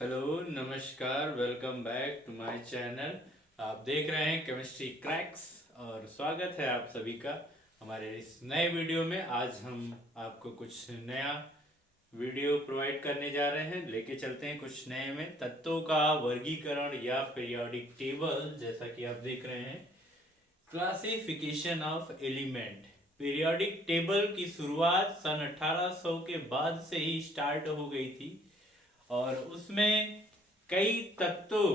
Hello नमस्कार, welcome back to my channel. आप देख रहे हैं केमिस्ट्री क्रैक्स और स्वागत है आप सभी का हमारे इस नए वीडियो में। आज हम आपको कुछ नया वीडियो प्रोवाइड करने जा रहे हैं। लेके चलते हैं कुछ नए में तत्वों का वर्गीकरण या पीरियोडिक टेबल। जैसा कि आप देख रहे हैं, classification of element. Periodic table की शुरुआत सन 1800 के बाद से ही स्टार्ट हो गई थी और उसमें कई तत्वों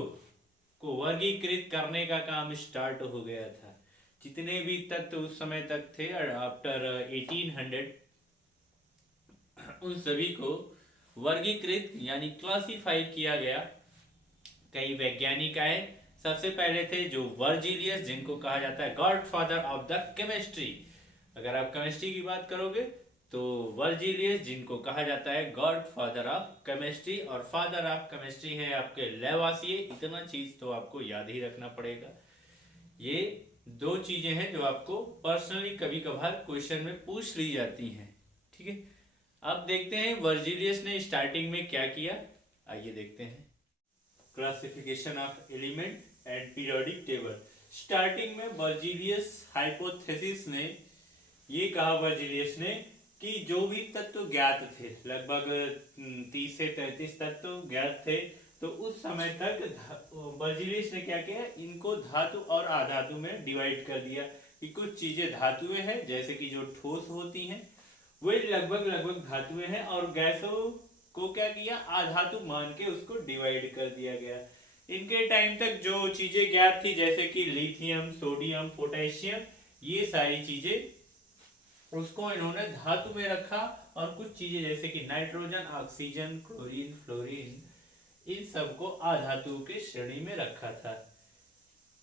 को वर्गीकृत करने का काम स्टार्ट हो गया था। जितने भी तत्व उस समय तक थे आफ्टर 1800, उन सभी को वर्गीकृत यानी क्लासिफाई किया गया। कई वैज्ञानिक आए। सबसे पहले थे जो वर्जीलियस, जिनको कहा जाता है God father of the chemistry. अगर आप केमिस्ट्री की बात करोगे तो वर्जीलियस, जिनको कहा जाता है गॉड फादर ऑफ केमिस्ट्री, और फादर ऑफ केमिस्ट्री है आपके लेवासिए। इतना चीज तो आपको याद ही रखना पड़ेगा। ये दो चीजें हैं जो आपको पर्सनली कभी कभार क्वेश्चन में पूछ ली जाती हैं। ठीक है, अब देखते हैं वर्जीलियस ने स्टार्टिंग में क्या किया। आइए देखते हैं classification of element and periodic table. Starting में वर्जीलियस हाइपोथेसिस ने ये कहा, वर्जीलियस ने, कि जो भी तत्व ज्ञात थे, लगभग 30 से 33 तत्व ज्ञात थे, तो उस समय तक वर्जीलियस ने क्या किया, इनको धातु और अधातु में डिवाइड कर दिया कि कुछ चीजें धातुएं हैं, जैसे कि जो ठोस होती हैं वे लगभग लगभग धातुएं हैं, और गैसों को क्या किया, अधातु मान के उसको डिवाइड कर दिया गया। इनके टाइम तक जो चीजें ज्ञात थी, जैसे कि लिथियम, सोडियम, पोटेशियम, ये सारी चीजें उसको इन्होंने धातु में रखा, और कुछ चीजें जैसे कि नाइट्रोजन, ऑक्सीजन, क्लोरीन, फ्लोरीन, इन सबको अधातु के श्रेणी में रखा था।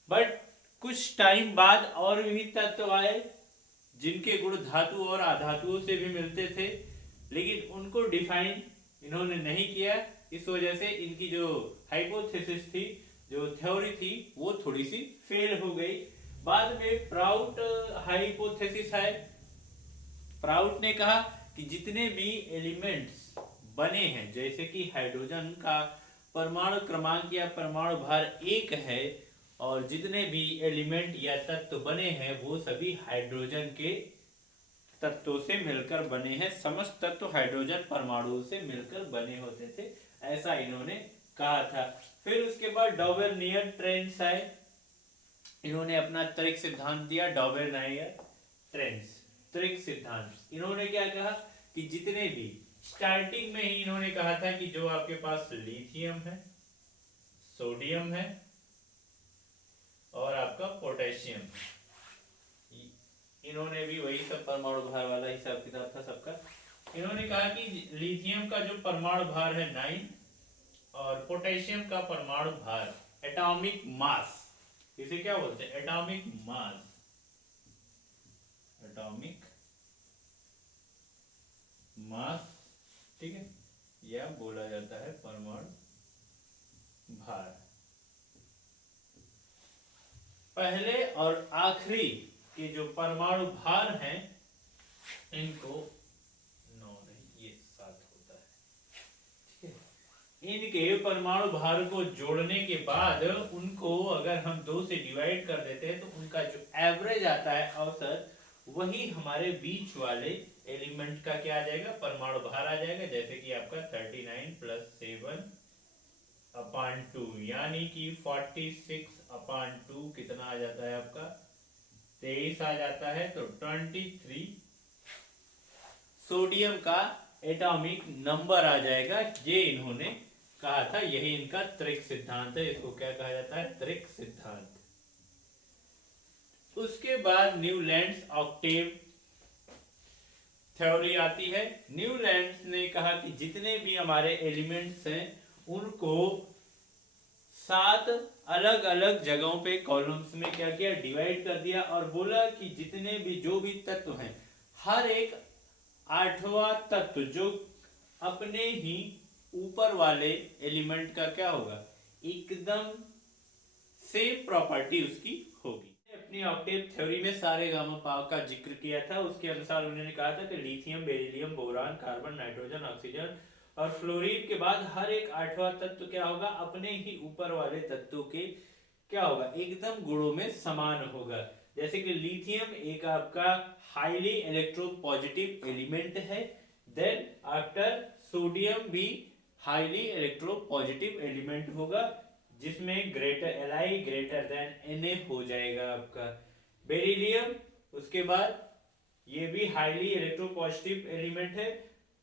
बट कुछ टाइम बाद और भी तत्व आए जिनके गुण धातु और अधातुओं से भी मिलते थे, लेकिन उनको डिफाइन इन्होंने नहीं किया। इस वजह से इनकी जो हाइपोथेसिस थी, जो थ्योरी थी, वो थोड़ी सी फेल हो गई। बाद में प्राउट हाइपोथेसिस है। प्राउट ने कहा कि जितने भी एलिमेंट्स बने हैं, जैसे कि हाइड्रोजन का परमाणु क्रमांक या परमाणु भार 1 है, और जितने भी एलिमेंट या तत्व बने हैं वो सभी हाइड्रोजन के तत्वों से मिलकर बने हैं। समस्त तत्व हाइड्रोजन परमाणुओं से मिलकर बने होते थे, ऐसा इन्होंने कहा था। फिर उसके बाद डॉबरनियर ट्रेंड्स आए। इन्होंने अपना त्रिक सिद्धांत दिया, डॉबरनियर ट्रेंड्स त्रिक सिद्धांत। इन्होंने क्या कहा कि जितने भी स्टार्टिंग में ही इन्होंने कहा था कि जो आपके पास लिथियम है, सोडियम है और आपका पोटेशियम, इन्होंने भी वही सब परमाणु भार वाला हिसाब किताब था सबका। इन्होंने कहा कि लिथियम का जो परमाणु भार है 9, और पोटेशियम का परमाणु भार, एटॉमिक मास, इसे क्या बोलते हैं, एटॉमिक मास, एटॉमिक मास, ठीक है, यह बोला जाता है परमाणु भार। पहले और आखिरी के जो परमाणु भार हैं, इनको 9 नहीं, ये 7 होता है, ठीक है। इनके परमाणु भार को जोड़ने के बाद उनको अगर हम 2 से डिवाइड कर देते हैं, तो उनका जो एवरेज आता है, औसत, वही हमारे बीच वाले एलिमेंट का क्या आ जाएगा, परमाणु भार आ जाएगा। जैसे कि आपका 39 प्लस 7 अपान 2, यानी कि 46 अपान 2 कितना आ जाता है आपका, 23 आ जाता है। तो 23 सोडियम का एटॉमिक नंबर आ जाएगा। ये इन्होंने कहा था, यही इनका त्रिक सिद्धांत है। इसको क्या कहा जाता है, त्रिक सिद्धांत। उसके बाद न्यूलैंड्स ऑक्टेव थ्योरी आती है। न्यूलैंड्स ने कहा कि जितने भी हमारे एलिमेंट्स हैं उनको 7 अलग अलग जगहों पे कॉलम्स में क्या किया, डिवाइड कर दिया, और बोला कि जितने भी जो भी तत्व हैं, हर एक 8वां तत्व जो अपने ही ऊपर वाले एलिमेंट का क्या होगा, एकदम सेम प्रॉपर्टी उसकी होगी। अपनी ऑक्टेव थ्योरी में सारे गामा पाव का जिक्र किया था। उसके अनुसार उन्होंने कहा था कि lithium, beryllium, boron, carbon, nitrogen, oxygen और फ्लोरीन के बाद हर एक आठवां तत्व क्या होगा, अपने ही ऊपर वाले तत्वों के क्या होगा, एकदम गुणों में समान होगा। जैसे कि लिथियम एक आपका हाईली इलेक्ट्रोपॉजिटिव एलिमेंट है, देन आफ्टर सोडियम भी हाईली इलेक्ट्रोपॉजिटिव एलिमेंट होगा, जिसमें greater Li greater than Na हो जाएगा आपका। बेरिलियम उसके बाद ये भी हाईली इलेक्ट्रोपॉजिटिव एलिमेंट है,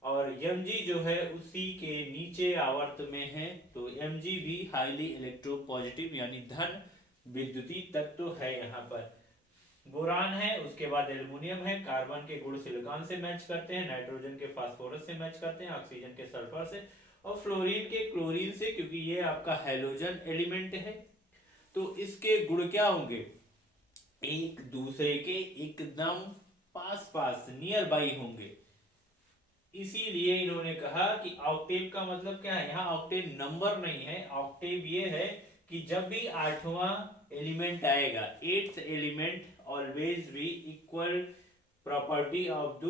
और Mg जो है उसी के नीचे आवर्त में है, तो Mg भी हाईली इलेक्ट्रोपॉजिटिव यानी धन विद्युतीय तत्व है यहाँ पर। बोरान है, उसके बाद एल्युमिनियम है, कार्बन के गुण सिलिकॉन से मैच करते हैं, नाइट्रोजन के फास्फोरस से मैच करते हैं, ऑक्सीजन के सल्फर से, और फ्लोरीन के क्लोरीन से, क्योंकि ये आपका हैलोजन एलिमेंट है। तो इसके गुण क्या होंगे, एक दूसरे के एकदम पास पास नियर बाई होंगे। इसीलिए इन्होंने कहा कि ऑक्टेव का मतलब क्या है, यहाँ ऑक्टेव नंबर नहीं है, ऑक्टेव ये है कि जब भी आठवां एलिमेंट आएगा, eighth element always be equal property of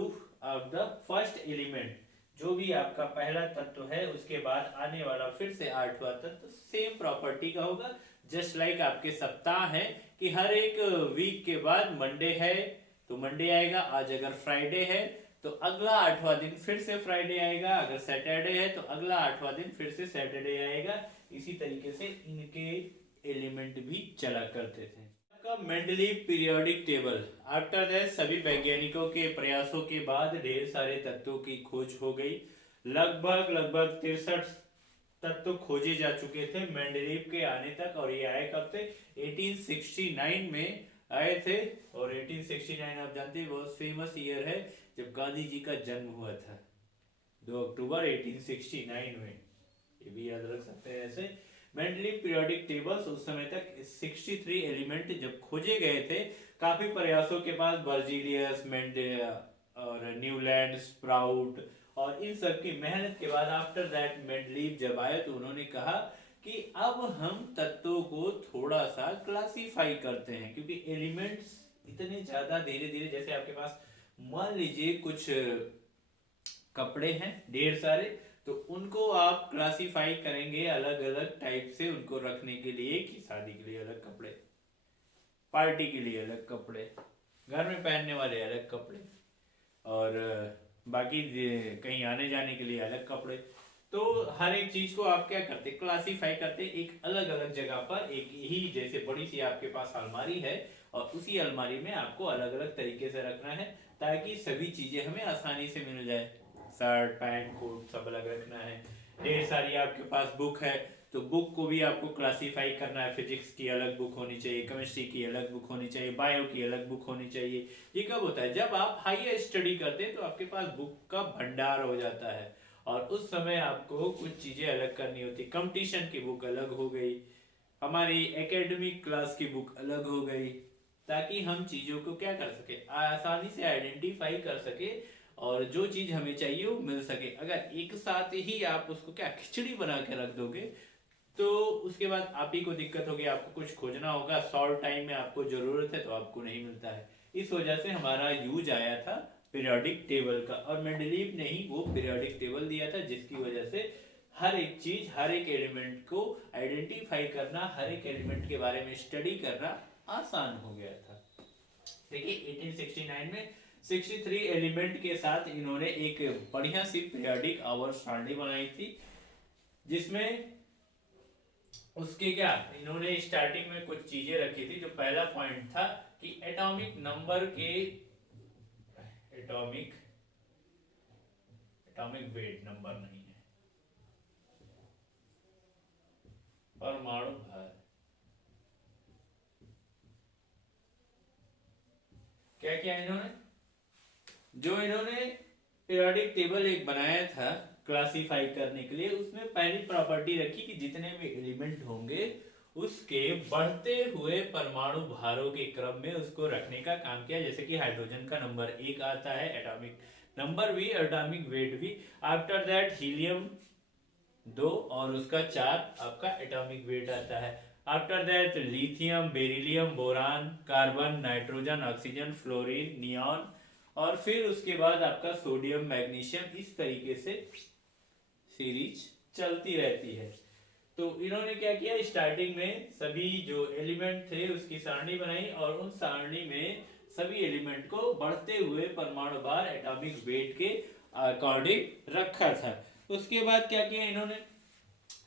the first element. जो भी आपका पहला तत्व है उसके बाद आने वाला फिर से आठवां तत्व सेम प्रॉपर्टी का होगा। जस्ट लाइक आपके सप्ताह है कि हर एक वीक के बाद मंडे है तो मंडे आएगा, आज अगर फ्राइडे है तो अगला आठवां दिन फिर से फ्राइडे आएगा, अगर सैटरडे है तो अगला आठवां दिन फिर से सैटरडे आएगा। इसी तरीके से इनके एलिमेंट भी चला करते थे। आपका Mendeleev periodic table, after that सभी वैज्ञानिकों के प्रयासों के बाद ढेर सारे तत्वों की खोज हो गई। लगभग 63 तत्व खोजे जा चुके थे मेंडलीव के आने तक, और ये आए कब थे, 1869 में आए थे। और 1869 आप जानते हैं बहुत फेमस ईयर है जब गांधी जी का जन्म हुआ था, 2 अक्टूबर 1869 में, ये भी याद रख सकते हैं ऐसे। मेंडलीव पीरियोडिक टेबल्स उस समय तक 63 एलिमेंट जब खोजे गए थे, काफी प्रयासों के बाद बर्जीलियस, मेंडे और न्यूलैंड, स्प्राउट और इन सब की मेहनत के बाद आफ्टर दैट मेंडलीव जब आए तो उन्होंने कहा कि अब हम तत्वों को थोड़ा सा क्लासिफाई करते हैं, क्योंकि एलिमेंट्स इतने ज्यादा धीरे धीरे, जैसे आपके पास मान लीजिए कुछ कपड़े हैं ढेर सारे, तो उनको आप क्लासिफाई करेंगे अलग अलग टाइप से उनको रखने के लिए, कि शादी के लिए अलग कपड़े, पार्टी के लिए अलग कपड़े, घर में पहनने वाले अलग कपड़े, और बाकी कहीं आने जाने के लिए अलग कपड़े। तो हर एक चीज को आप क्या करते, क्लासिफाई करते एक अलग अलग जगह पर। एक ही जैसे बड़ी सी आपके पास अलमारी है और उसी अलमारी में आपको अलग अलग तरीके से रखना है ताकि सभी चीजें हमें आसानी से मिल जाए। शर्ट पैंट कोट सब अलग रखना है। ढेर सारी आपके पास बुक है तो बुक को भी आपको क्लासिफाई करना है, फिजिक्स की अलग बुक होनी चाहिए, केमिस्ट्री की अलग बुक होनी चाहिए, बायो की अलग बुक होनी चाहिए। ये कब होता है, जब आप हाईयर स्टडी करते हैं तो आपके पास बुक का भंडार हो जाता है और उस समय आपको कुछ चीजें अलग करनी होती। कंपटीशन की बुक अलग हो गई, हमारी एकेडमिक क्लास की बुक अलग हो गई, ताकि हम चीजों को क्या कर सके, आसानी से आइडेंटिफाई कर सके और जो चीज हमें चाहिए वो मिल सके। अगर एक साथ ही आप उसको क्या खिचड़ी बना के रख दोगे तो उसके बाद आप ही को दिक्कत होगी, आपको कुछ खोजना होगा, शॉर्ट टाइम में आपको जरूरत है तो आपको नहीं मिलता है। इस वजह से हमारा यूज आया था पीरियोडिक टेबल का, और मेंडलीव ने ही वो पीरियोडिक टेबल दिया था जिसकी वजह से हर एक चीज, हर एक एलिमेंट को आइडेंटिफाई करना, हर एक एलिमेंट के बारे में स्टडी करना आसान हो गया था। देखिए 1869 में 63 एलिमेंट के साथ इन्होंने एक बढ़िया सी पीरियोडिक आवर सारणी बनाई थी, जिसमें उसके क्या इन्होंने स्टार्टिंग में कुछ चीजें रखी थी। जो पहला पॉइंट था कि एटॉमिक नंबर के, एटॉमिक एटॉमिक वेट नंबर नहीं है, परमाणु भार। क्या किया इन्होंने, जो इन्होंने पीरियोडिक टेबल एक बनाया था क्लासिफाई करने के लिए, उसमें पहली प्रॉपर्टी रखी कि जितने भी एलिमेंट होंगे उसके बढ़ते हुए परमाणु भारों के क्रम में उसको रखने का काम किया। जैसे कि हाइड्रोजन का नंबर 1 आता है, एटॉमिक नंबर भी, एटॉमिक वेट भी, आफ्टर दैट हीलियम 2 और उसका 4 आपका एटॉमिक वेट आता है, after that lithium, beryllium, boron, carbon, nitrogen, oxygen, fluorine, neon, और फिर उसके बाद आपका सोडियम, मैग्नीशियम। इस तरीके से सीरीज चलती रहती है। तो इन्होंने क्या किया, स्टार्टिंग में सभी जो एलिमेंट थे उसकी सारणी बनाई और उन सारणी में सभी एलिमेंट को बढ़ते हुए परमाणु भार एटॉमिक वेट के अकॉर्डिंग रखा था। उसके बाद क्या किया इन्होंने,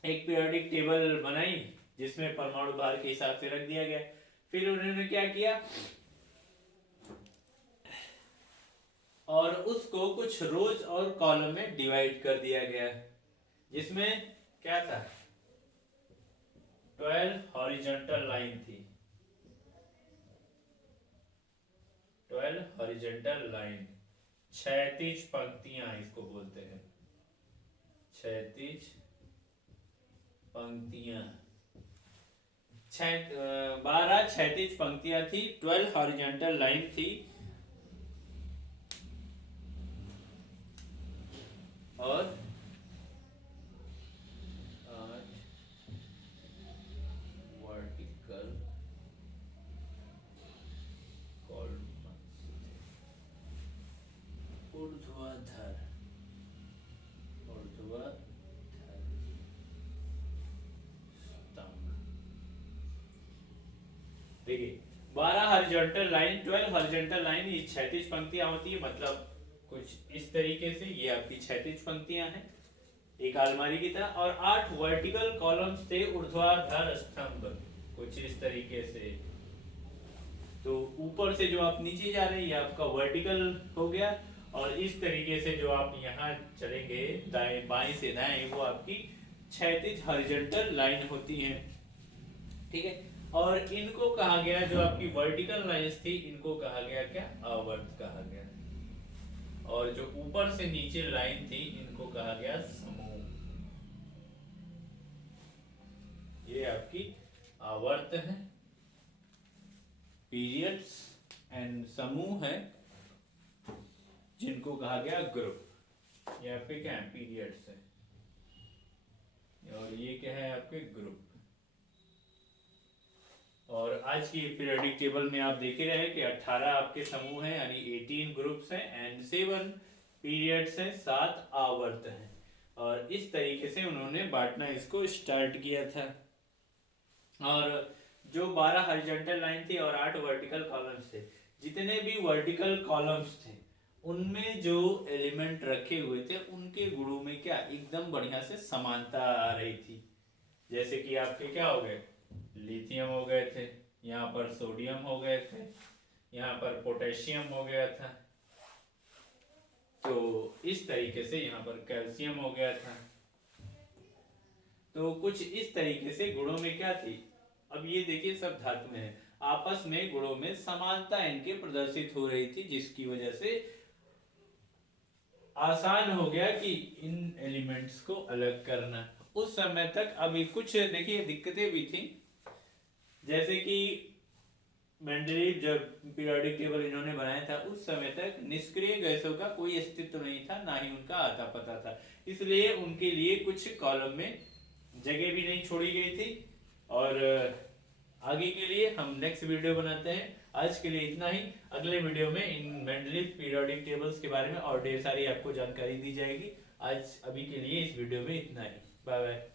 एक पीरियोडिक टेबल बनाई जिसमें परमाणु भार के हिसाब से रख दिया गया। फिर उन्होंने क्या किया, और उसको कुछ रोज और कॉलम में डिवाइड कर दिया गया, जिसमें क्या था, 12 हॉरिजॉन्टल लाइन थी, 12 हॉरिजॉन्टल लाइन, क्षैतिज पंक्तियां इसको बोलते हैं, क्षैतिज पंक्तियां, 12 क्षैतिज पंक्तियां थी, 12 हॉरिजॉन्टल लाइन थी, और 8 वर्टिकल कॉलम्स, ऊर्ध्वाधर स्तंभ। देखिए 12 हॉरिजॉन्टल लाइन, 12 हॉरिजॉन्टल लाइन, ये क्षैतिज पंक्तियां होती है, मतलब कुछ इस तरीके से ये आपकी क्षैतिज पंक्तियां हैं एक अलमारी की तरह, और 8 वर्टिकल कॉलम्स थे, ऊर्ध्वाधर स्तंभ कुछ इस तरीके से। तो ऊपर से जो आप नीचे जा रहे हैं ये आपका वर्टिकल हो गया, और इस तरीके से जो आप यहाँ चलेंगे दाएं बाएं से दाएं वो आपकी क्षैतिज हॉरिजॉन्टल लाइन होती है, ठीक है। और इनको कहा गया, जो आपकी वर्टिकल लाइंस थी इनको कहा गया क्या, आवर्त कहा गया, और जो ऊपर से नीचे लाइन थी इनको कहा गया समूह। ये आपकी आवर्त है, पीरियड्स एंड समूह है जिनको कहा गया ग्रुप, ये आपके क्या है, पीरियड्स है, और ये क्या है आपके ग्रुप। और आज की पीरियोडिक टेबल में आप देख ही रहे हैं कि 18 आपके समूह हैं, यानी 18 ग्रुप्स हैं, एंड 7 पीरियड्स हैं, 7 आवर्त हैं, और इस तरीके से उन्होंने बांटना इसको स्टार्ट किया था। और जो 12 हॉरिजॉन्टल लाइन थी और 8 वर्टिकल कॉलम्स थे, जितने भी वर्टिकल कॉलम्स थे उनमें जो एलिमेंट रखे हुए थे उनके गुणों में क्या एकदम बढ़िया से समानता आ रही थी। जैसे कि आपके क्या हो गए, लिथियम हो गए थे, यहाँ पर सोडियम हो गए थे, यहाँ पर पोटेशियम हो गया था, तो इस तरीके से यहाँ पर कैल्शियम हो गया था। तो कुछ इस तरीके से गुणों में क्या थी, अब ये देखिए सब धातु में है, आपस में गुणों में समानता इनके प्रदर्शित हो रही थी, जिसकी वजह से आसान हो गया कि इन एलिमेंट्स को अलग करना। उस समय तक अभी कुछ देखिए दिक्कतें भी थी, जैसे कि मेंडलीव जब पीरियोडिक टेबल इन्होंने बनाया था उस समय तक निष्क्रिय गैसों का कोई अस्तित्व नहीं था, ना ही उनका आता पता था, इसलिए उनके लिए कुछ कॉलम में जगह भी नहीं छोड़ी गई थी। और आगे के लिए हम नेक्स्ट वीडियो बनाते हैं, आज के लिए इतना ही। अगले वीडियो में इन मेंडलीव पीरियोडिक टेबल्स के बारे में और ढेर सारी आपको जानकारी दी जाएगी। आज अभी के लिए इस वीडियो में इतना ही, बाय बाय।